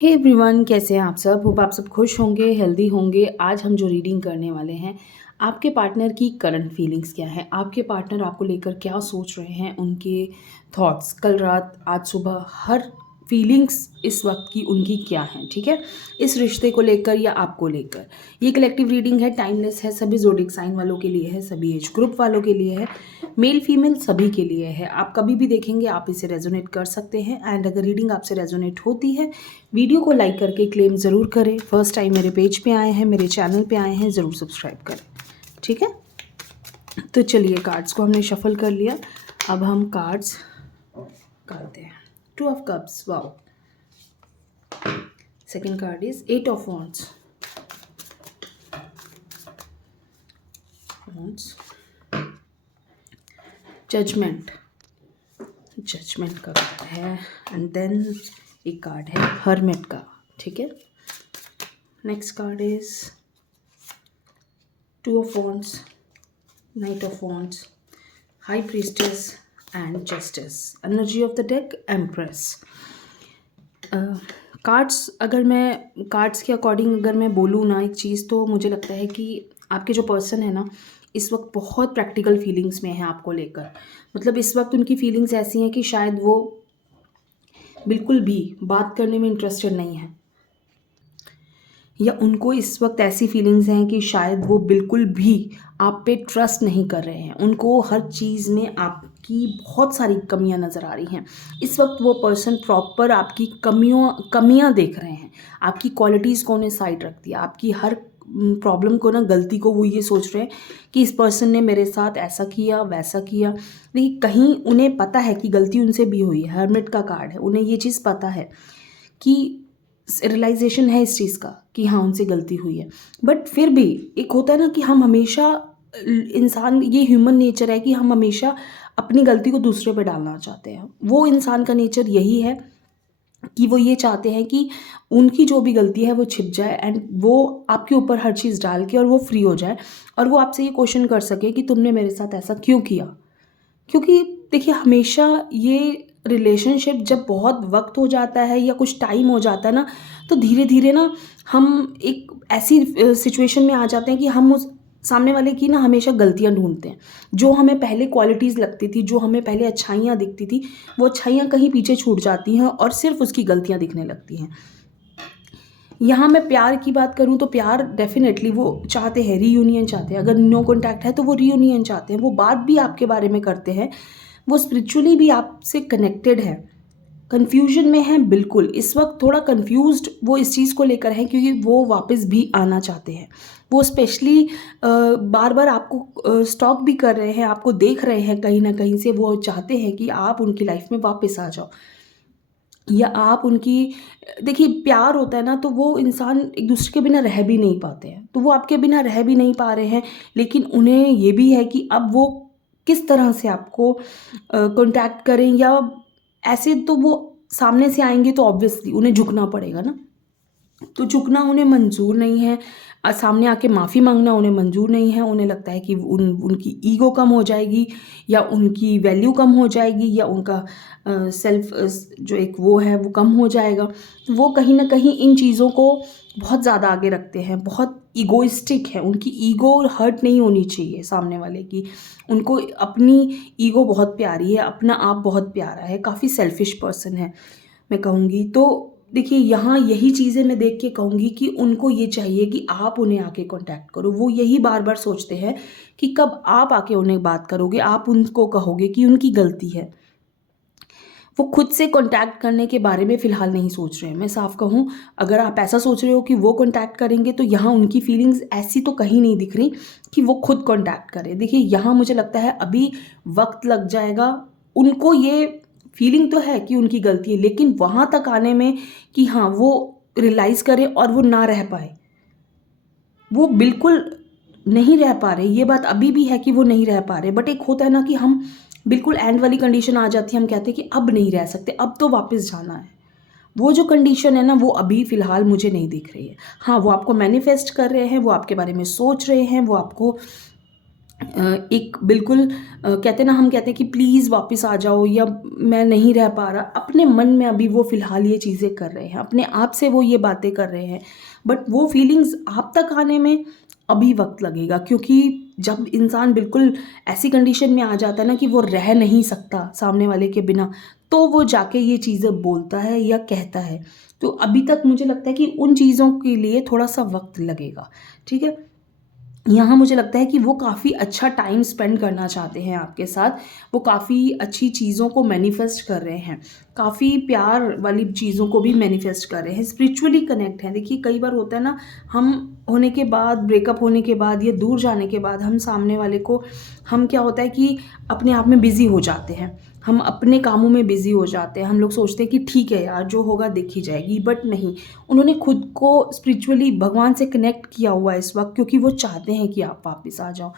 Hey everyone, कैसे हैं आप सब? होप आप सब खुश होंगे, हेल्दी होंगे। आज हम जो रीडिंग करने वाले हैं, आपके पार्टनर की करंट फीलिंग्स क्या है, आपके पार्टनर आपको लेकर क्या सोच रहे हैं, उनके थॉट्स कल रात, आज सुबह, हर फीलिंग्स इस वक्त की उनकी क्या हैं, ठीक है? इस रिश्ते को लेकर या आपको लेकर। ये कलेक्टिव रीडिंग है, टाइमलेस है, सभी ज़ोडिक साइन वालों के लिए है, सभी एज ग्रुप वालों के लिए है, मेल फीमेल सभी के लिए है। आप कभी भी देखेंगे, आप इसे रेजोनेट कर सकते हैं। एंड अगर रीडिंग आपसे रेजोनेट होती है, वीडियो को लाइक करके क्लेम ज़रूर करें। फर्स्ट टाइम मेरे पेज पे आए हैं, मेरे चैनल पे आए हैं, ज़रूर सब्सक्राइब करें, ठीक है? तो चलिए, कार्ड्स को हमने शफल कर लिया। अब हम कार्ड्स करते हैं। 2 of cups, wow. Second card is 8 of wands. Judgement, judgement का कार्ड है। एंड देन एक कार्ड है हर्मिट का, ठीक है? Next card is 2 of wands, knight of wands, high priestess and justice. Energy of the deck empress. Cards, अगर मैं cards के अकॉर्डिंग अगर मैं बोलूँ ना एक चीज़, तो मुझे लगता है कि आपके जो पर्सन है ना, इस वक्त बहुत प्रैक्टिकल फीलिंग्स में है आपको लेकर। मतलब इस वक्त उनकी फीलिंग्स ऐसी हैं कि शायद वो बिल्कुल भी बात करने में इंटरेस्टेड नहीं है, या उनको इस वक्त ऐसी फीलिंग्स हैं कि शायद वो बिल्कुल भी आप पे ट्रस्ट नहीं कर रहे हैं। उनको हर चीज़ में आपकी बहुत सारी कमियां नज़र आ रही हैं। इस वक्त वो पर्सन प्रॉपर आपकी कमियां देख रहे हैं। आपकी क्वालिटीज़ को उन्हें साइड रख दिया। आपकी हर प्रॉब्लम को ना, गलती को वो ये सोच रहे हैं कि इस पर्सन ने मेरे साथ ऐसा किया, वैसा किया। देखिए, कहीं उन्हें पता है कि गलती उनसे भी हुई है। हर्मिट का कार्ड है, उन्हें ये चीज़ पता है कि रियलाइजेशन है इस चीज़ का कि हाँ, उनसे गलती हुई है। बट फिर भी एक होता है ना कि हम हमेशा, इंसान, ये ह्यूमन नेचर है कि हम हमेशा अपनी गलती को दूसरे पे डालना चाहते हैं। वो इंसान का नेचर यही है कि वो ये चाहते हैं कि उनकी जो भी गलती है वो छिप जाए, एंड वो आपके ऊपर हर चीज़ डाल के और वो फ्री हो जाए, और वो आपसे ये क्वेश्चन कर सके कि तुमने मेरे साथ ऐसा क्यों किया। क्योंकि देखिए, हमेशा ये रिलेशनशिप जब बहुत वक्त हो जाता है या कुछ टाइम हो जाता है ना, तो धीरे धीरे ना हम एक ऐसी सिचुएशन में आ जाते हैं कि हम उस सामने वाले की ना हमेशा गलतियां ढूंढते हैं। जो हमें पहले क्वालिटीज़ लगती थी, जो हमें पहले अच्छाइयाँ दिखती थी, वो अच्छाइयाँ कहीं पीछे छूट जाती हैं और सिर्फ उसकी गलतियाँ दिखने लगती हैं। यहाँ मैं प्यार की बात करूँ तो प्यार डेफिनेटली वो चाहते हैं, रीयूनियन चाहते हैं। अगर नो कॉन्टैक्ट है तो वो रीयूनियन चाहते हैं, वो बात भी आपके बारे में करते हैं, वो स्पिरिचुअली भी आपसे कनेक्टेड है। कन्फ्यूजन में है बिल्कुल, इस वक्त थोड़ा कन्फ्यूज्ड वो इस चीज़ को लेकर हैं, क्योंकि वो वापस भी आना चाहते हैं। वो स्पेशली बार बार आपको स्टॉक भी कर रहे हैं, आपको देख रहे हैं कहीं ना कहीं से। वो चाहते हैं कि आप उनकी लाइफ में वापस आ जाओ, या आप उनकी, देखिए, प्यार होता है ना, तो वो इंसान एक दूसरे के बिना रह भी नहीं पाते हैं। तो वो आपके बिना रह भी नहीं पा रहे हैं, लेकिन उन्हें ये भी है कि अब वो किस तरह से आपको कांटेक्ट करें, या ऐसे तो वो सामने से आएंगे तो ऑब्वियसली उन्हें झुकना पड़ेगा ना। तो झुकना उन्हें मंजूर नहीं है, सामने आके माफ़ी मांगना उन्हें मंजूर नहीं है। उन्हें लगता है कि उनकी ईगो कम हो जाएगी, या उनकी वैल्यू कम हो जाएगी, या उनका सेल्फ जो एक वो है वो कम हो जाएगा। तो वो कहीं ना कहीं इन चीज़ों को बहुत ज़्यादा आगे रखते हैं, बहुत ईगोइस्टिक है। उनकी ईगो हर्ट नहीं होनी चाहिए सामने वाले की। उनको अपनी ईगो बहुत प्यारी है, अपना आप बहुत प्यारा है, काफ़ी सेल्फिश पर्सन है मैं कहूँगी। तो देखिए, यहाँ यही चीज़ें मैं देख के कहूँगी कि उनको ये चाहिए कि आप उन्हें आके कांटेक्ट करो। वो यही बार बार सोचते हैं कि कब आप आके उन्हें बात करोगे, आप उनको कहोगे कि उनकी गलती है। वो खुद से कांटेक्ट करने के बारे में फ़िलहाल नहीं सोच रहे हैं। मैं साफ कहूँ, अगर आप ऐसा सोच रहे हो कि वो कांटेक्ट करेंगे, तो यहाँ उनकी फीलिंग्स ऐसी तो कहीं नहीं दिख रही कि वो खुद कांटेक्ट करें। देखिए, यहाँ मुझे लगता है अभी वक्त लग जाएगा। उनको ये फीलिंग तो है कि उनकी गलती है, लेकिन वहाँ तक आने में कि हाँ, वो रियलाइज़ करें और वो ना रह पाए। वो बिल्कुल नहीं रह पा रहे, ये बात अभी भी है कि वो नहीं रह पा रहे। बट एक होता है ना कि हम बिल्कुल एंड वाली कंडीशन आ जाती है, हम कहते हैं कि अब नहीं रह सकते, अब तो वापस जाना है। वो जो कंडीशन है ना, वो अभी फ़िलहाल मुझे नहीं दिख रही है। हाँ, वो आपको मैनिफेस्ट कर रहे हैं, वो आपके बारे में सोच रहे हैं, वो आपको एक बिल्कुल कहते हैं ना, हम कहते हैं कि प्लीज़ वापस आ जाओ, या मैं नहीं रह पा रहा, अपने मन में अभी वो फ़िलहाल ये चीज़ें कर रहे हैं, अपने आप से वो ये बातें कर रहे हैं, बट वो फीलिंग्स आप तक आने में अभी वक्त लगेगा, क्योंकि जब इंसान बिल्कुल ऐसी कंडीशन में आ जाता है ना कि वो रह नहीं सकता सामने वाले के बिना, तो वो जाके ये चीज़ें बोलता है या कहता है। तो अभी तक मुझे लगता है कि उन चीज़ों के लिए थोड़ा सा वक्त लगेगा। ठीक है, यहाँ मुझे लगता है कि वो काफ़ी अच्छा टाइम स्पेंड करना चाहते हैं आपके साथ, वो काफ़ी अच्छी चीज़ों को मैनिफेस्ट कर रहे हैं, काफ़ी प्यार वाली चीज़ों को भी मैनिफेस्ट कर रहे हैं, स्पिरिचुअली कनेक्ट हैं। देखिए कई बार होता है ना, हम होने के बाद, ब्रेकअप होने के बाद या दूर जाने के बाद, हम सामने वाले को, हम क्या होता है कि अपने आप में बिज़ी हो जाते हैं, हम अपने कामों में बिज़ी हो जाते हैं, हम लोग सोचते हैं कि ठीक है यार, जो होगा देखी जाएगी, बट नहीं, उन्होंने खुद को स्पिरिचुअली भगवान से कनेक्ट किया हुआ है इस वक्त, क्योंकि वो चाहते हैं कि आप वापस आ जाओ।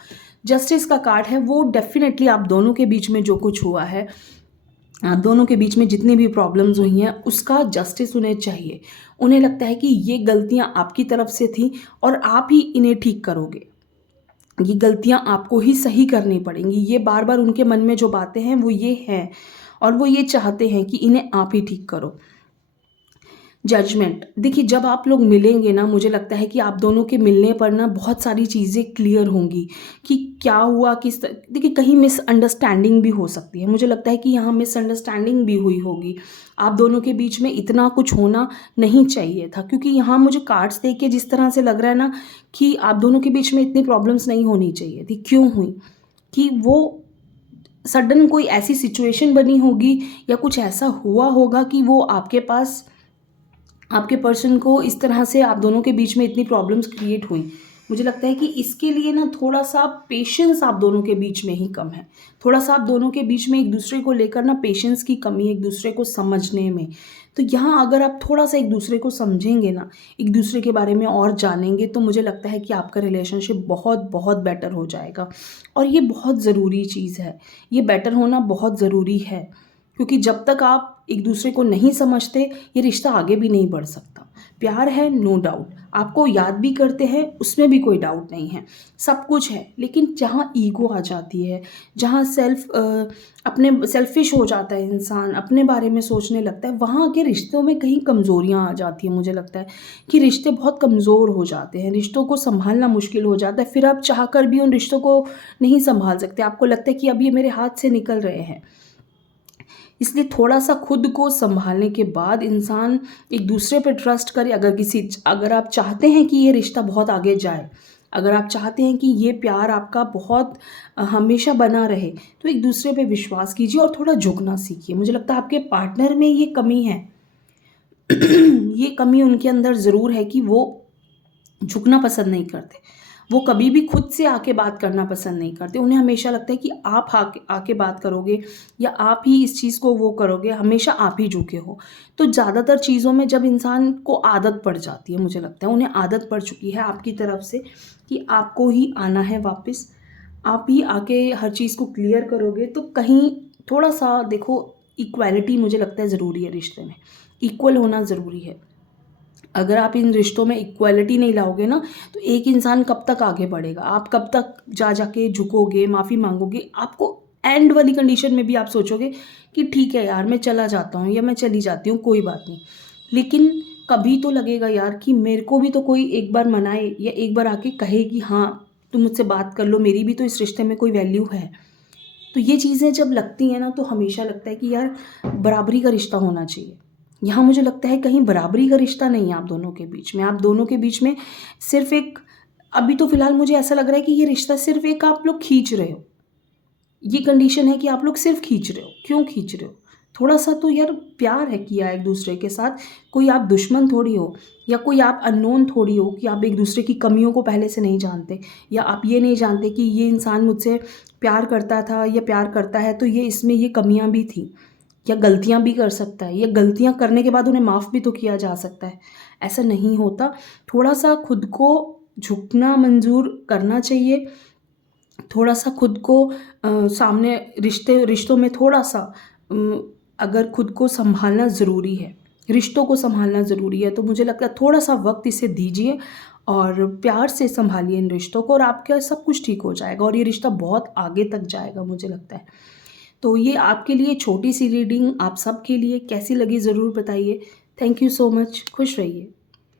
जस्टिस का कार्ड है, वो डेफिनेटली आप दोनों के बीच में जो कुछ हुआ है, आप दोनों के बीच में जितनी भी प्रॉब्लम्स हुई हैं, उसका जस्टिस उन्हें चाहिए। उन्हें लगता है कि ये गलतियां आपकी तरफ से थी और आप ही इन्हें ठीक करोगे, ये गलतियां आपको ही सही करनी पड़ेंगी। ये बार बार उनके मन में जो बातें हैं वो ये हैं, और वो ये चाहते हैं कि इन्हें आप ही ठीक करो। जजमेंट, देखिए जब आप लोग मिलेंगे ना, मुझे लगता है कि आप दोनों के मिलने पर ना बहुत सारी चीज़ें क्लियर होंगी कि क्या हुआ, देखिए कहीं मिसअंडरस्टैंडिंग भी हो सकती है, मुझे लगता है कि यहाँ मिसअंडरस्टैंडिंग भी हुई होगी, आप दोनों के बीच में इतना कुछ होना नहीं चाहिए था, क्योंकि यहाँ मुझे कार्ड्स देख के जिस तरह से लग रहा है ना कि आप दोनों के बीच में इतनी प्रॉब्लम्स नहीं होनी चाहिए थी। क्यों हुई? कि वो सडन कोई ऐसी सिचुएशन बनी होगी, या कुछ ऐसा हुआ होगा कि वो आपके पास, आपके पर्सन को इस तरह से आप दोनों के बीच में इतनी प्रॉब्लम्स क्रिएट हुई। मुझे लगता है कि इसके लिए ना थोड़ा सा पेशेंस आप दोनों के बीच में ही कम है। थोड़ा सा आप दोनों के बीच में एक दूसरे को लेकर ना पेशेंस की कमी है, एक दूसरे को समझने में। तो यहाँ अगर आप थोड़ा सा एक दूसरे को समझेंगे ना, एक दूसरे के बारे में और जानेंगे, तो मुझे लगता है कि आपका रिलेशनशिप बहुत बहुत बेटर हो जाएगा। और ये बहुत ज़रूरी चीज़ है, ये बेटर होना बहुत ज़रूरी है, क्योंकि जब तक आप एक दूसरे को नहीं समझते, ये रिश्ता आगे भी नहीं बढ़ सकता। प्यार है, नो डाउट, आपको याद भी करते हैं, उसमें भी कोई डाउट नहीं है, सब कुछ है, लेकिन जहाँ ईगो आ जाती है, जहाँ अपने सेल्फिश हो जाता है इंसान, अपने बारे में सोचने लगता है, वहाँ के रिश्तों में कहीं कमज़ोरियाँ आ जाती हैं। मुझे लगता है कि रिश्ते बहुत कमज़ोर हो जाते हैं, रिश्तों को संभालना मुश्किल हो जाता है, फिर आप चाह कर भी उन रिश्तों को नहीं संभाल सकते, आपको लगता है कि अब ये मेरे हाथ से निकल रहे हैं। इसलिए थोड़ा-सा खुद को सँभालने के बाद इंसान एक दूसरे पे ट्रस्ट करे। अगर आप चाहते हैं कि ये रिश्ता बहुत आगे जाए, अगर आप चाहते हैं कि ये प्यार आपका बहुत हमेशा बना रहे, तो एक दूसरे पे विश्वास कीजिए और थोड़ा झुकना सीखिए। मुझे लगता है आपके पार्टनर में ये कमी है। ये कमी उनके अंदर ज़रूर है कि वो झुकना पसंद नहीं करते। वो कभी भी खुद से आके बात करना पसंद नहीं करते। उन्हें हमेशा लगता है कि आप आके आके बात करोगे, या आप ही इस चीज़ को वो करोगे, हमेशा आप ही झुके हो। तो ज़्यादातर चीज़ों में जब इंसान को आदत पड़ जाती है, मुझे लगता है उन्हें आदत पड़ चुकी है आपकी तरफ से कि आपको ही आना है वापस, आप ही आके हर चीज़ को क्लियर करोगे, तो कहीं थोड़ा-सा देखो, इक्वालिटी मुझे लगता है ज़रूरी है रिश्ते में। इक्वल होना ज़रूरी है। अगर आप इन रिश्तों में इक्वालिटी नहीं लाओगे ना, तो एक इंसान कब तक आगे बढ़ेगा? आप कब तक जा के झुकोगे, माफ़ी माँगोगे? आपको एंड वाली कंडीशन में भी आप सोचोगे कि ठीक है यार, मैं चला जाता हूँ या मैं चली जाती हूँ, कोई बात नहीं। लेकिन कभी तो लगेगा यार कि मेरे को भी तो कोई एक बार मनाए, या एक बार आके कहे कि हाँ, तुम मुझसे बात कर लो, मेरी भी तो इस रिश्ते में कोई वैल्यू है। तो ये चीज़ें जब लगती हैं ना, तो हमेशा लगता है कि यार बराबरी का रिश्ता होना चाहिए। यहाँ मुझे लगता है कहीं बराबरी का रिश्ता नहीं है आप दोनों के बीच में। आप दोनों के बीच में सिर्फ़ एक, अभी तो फ़िलहाल मुझे ऐसा लग रहा है कि ये रिश्ता सिर्फ़ एक आप लोग खींच रहे हो। ये कंडीशन है कि आप लोग सिर्फ़ खींच रहे हो। क्यों खींच रहे हो? थोड़ा-सा तो यार प्यार है किया एक-दूसरे के साथ। कोई आप दुश्मन थोड़ी हो, या कोई आप अननोन थोड़ी हो कि आप एक-दूसरे की कमियों को पहले से नहीं जानते, या आप ये नहीं जानते कि ये इंसान मुझसे प्यार करता था या प्यार करता है, तो ये इसमें ये कमियाँ भी थी, या गलतियाँ भी कर सकता है, या गलतियाँ करने के बाद उन्हें माफ़ भी तो किया जा सकता है। ऐसा नहीं होता। थोड़ा-सा खुद को झुकना मंज़ूर करना चाहिए। थोड़ा-सा खुद को सामने रिश्तों में थोड़ा-सा अगर खुद को सँभालना ज़रूरी है। रिश्तों को सँभालना ज़रूरी है। तो मुझे लगता है थोड़ा-सा वक़्त इसे दीजिए और प्यार से सँभालिए इन रिश्तों को और आपका सब कुछ ठीक हो जाएगा और ये रिश्ता बहुत आगे तक जाएगा मुझे लगता है। तो ये आपके लिए छोटी-सी रीडिंग आप सबके लिए कैसी लगी ज़रूर बताइए। Thank you so much. खुश रहिए।